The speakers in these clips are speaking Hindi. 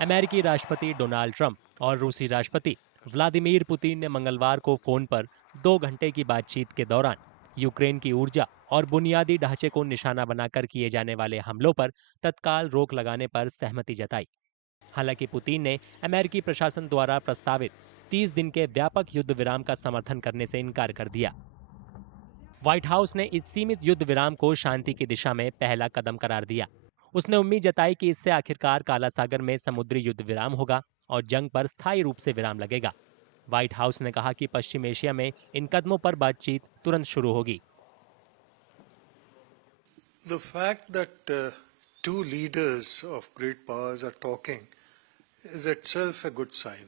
अमेरिकी राष्ट्रपति डोनाल्ड ट्रंप और रूसी राष्ट्रपति व्लादिमीर पुतिन ने मंगलवार को फोन पर 2 घंटे की बातचीत के दौरान यूक्रेन की ऊर्जा और बुनियादी ढांचे को निशाना बनाकर किए जाने वाले हमलों पर तत्काल रोक लगाने पर सहमति जताई। हालांकि पुतिन ने अमेरिकी प्रशासन द्वारा प्रस्तावित 30 दिन के व्यापक युद्ध विराम का समर्थन करने से इनकार कर दिया। व्हाइट हाउस ने इस सीमित युद्ध विराम को शांति की दिशा में पहला कदम करार दिया। उसने उम्मीद जताई कि इससे आखिरकार काला सागर में समुद्री युद्ध विराम होगा और जंग पर स्थायी रूप से विराम लगेगा। व्हाइट हाउस ने कहा कि पश्चिम एशिया में इन कदमों पर बातचीत तुरंत शुरू होगी। The fact that two leaders of great powers are talking is itself a good sign.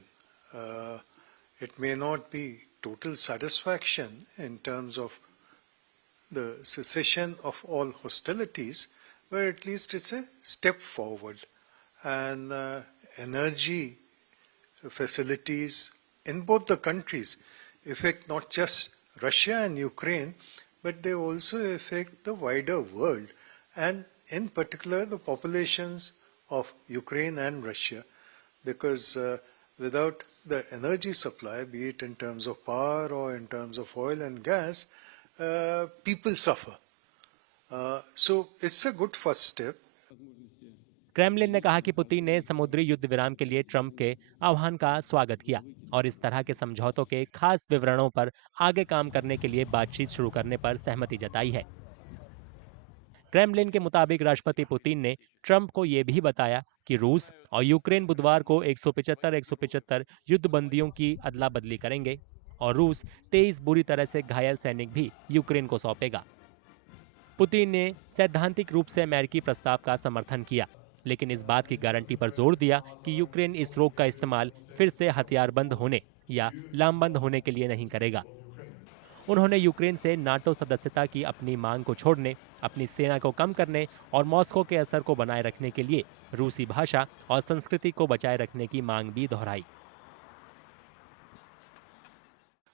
It may not be total satisfaction in terms of the cessation of all hostilities, but at least it's a step forward. And energy facilities in both the countries affect not just Russia and Ukraine, but they also affect the wider world, and in particular the populations of Ukraine and Russia, because without the energy supply, be it in terms of power or in terms of oil and gas, people suffer. So it's a good first step. Kremlin ने कहा कि पुतिन ने समुद्री युद्ध विराम के लिए ट्रंप के आह्वान का स्वागत किया और इस तरह के समझौतों के खास विवरणों पर आगे काम करने के लिए बातचीत शुरू करने पर सहमति जताई है। क्रेमलिन के मुताबिक राष्ट्रपति पुतिन ने ट्रंप को यह भी बताया कि रूस और यूक्रेन बुधवार को 175 युद्ध बंदियों की अदला बदली करेंगे और रूस 23 बुरी तरह से घायल सैनिक भी यूक्रेन को सौंपेगा। पुतिन ने सैद्धांतिक रूप से अमेरिकी प्रस्ताव का समर्थन किया, लेकिन इस बात की गारंटी पर जोर दिया कि यूक्रेन इस रोक का इस्तेमाल फिर से हथियारबंद होने या लामबंद होने के लिए नहीं करेगा। उन्होंने यूक्रेन से नाटो सदस्यता की अपनी मांग को छोड़ने, अपनी सेना को कम करने और मॉस्को के असर को बनाए रखने के लिए रूसी भाषा और संस्कृति को बचाए रखने की मांग भी दोहराई।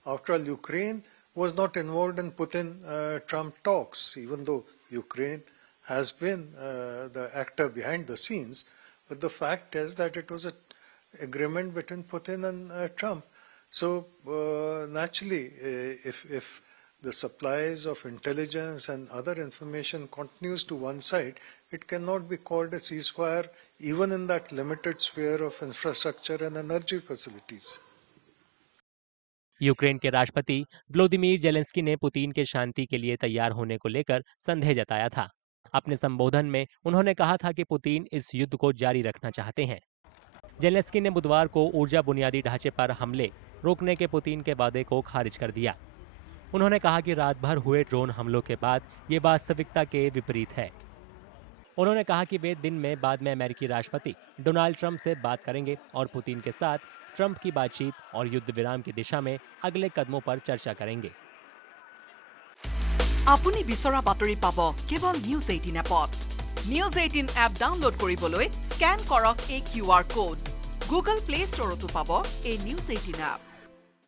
After all, Ukraine was not involved in Putin-Trump talks, even though Ukraine has been the actor behind the scenes. But the fact is that it was an agreement between Putin and Trump. So naturally, if the supplies of intelligence and other information continues to one side, it cannot be called a ceasefire, even in that limited sphere of infrastructure and energy facilities. Ukraine के राष्ट्रपति व्लादिमीर जेलेंस्की ने पुतिन के शांति के लिए तैयार होने को लेकर संदेह जताया था। अपने संबोधन में उन्होंने कहा था कि पुतिन इस युद्ध को जारी रखना चाहते हैं। जेलेंस्की ने बुधवार को ऊर्जा बुनियादी ढांचे पर हमले रोकने के पुतिन के वादे को खारिज कर दिया। उन्होंने कहा कि रात भर हुए ड्रोन हमलों के बाद ये वास्तविकता के विपरीत है। उन्होंने कहा कि वे दिन में बाद में अमेरिकी राष्ट्रपति डोनाल्ड ट्रंप से बात करेंगे और पुतिन के साथ ट्रंप की बातचीत और युद्ध विराम की दिशा में अगले कदमों पर चर्चा करेंगे। আপুনি বিচৰা বাতৰি পাব কেৱল নিউজ 18 এপত। নিউজ 18 এপ ডাউনলোড কৰিবলৈ স্ক্যান কৰক এই QR কোড। গুগল প্লে ষ্টৰতো পাব এই নিউজ 18 এপ।